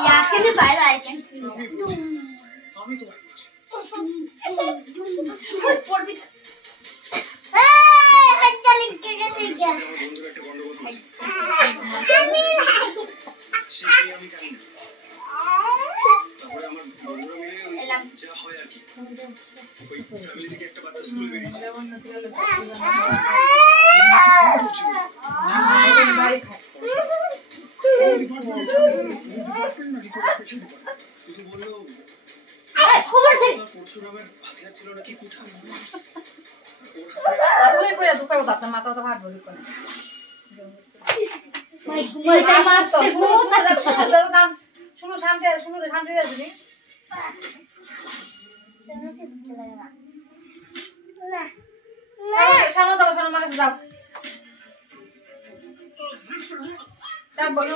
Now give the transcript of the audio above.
याके ने बाहर आए कैन सी আমি তো ফোর বি अच्छा लिख के कैसे क्या বন্ধুরা একটা গন্ডগোল করছে সেটাই আমি জানি তারপরে আমার বন্ধুরা মিলে যা হয় আর কি ওই ফ্যামিলি থেকে একটা বাচ্চা স্কুলে বেরিয়েছে অন্য ছিল শুধু বললো খবর দে পরশুরামের হাতিয়ার ছিল নাকি কুঠা আসলে পড়া তো কইও দাঁত মাথা তো ভাত বলি কোন ভাই ঘুমাইতে মারতো শুনো শান্তি যাচ্ছি না শানো আমার কাছে যাও বলো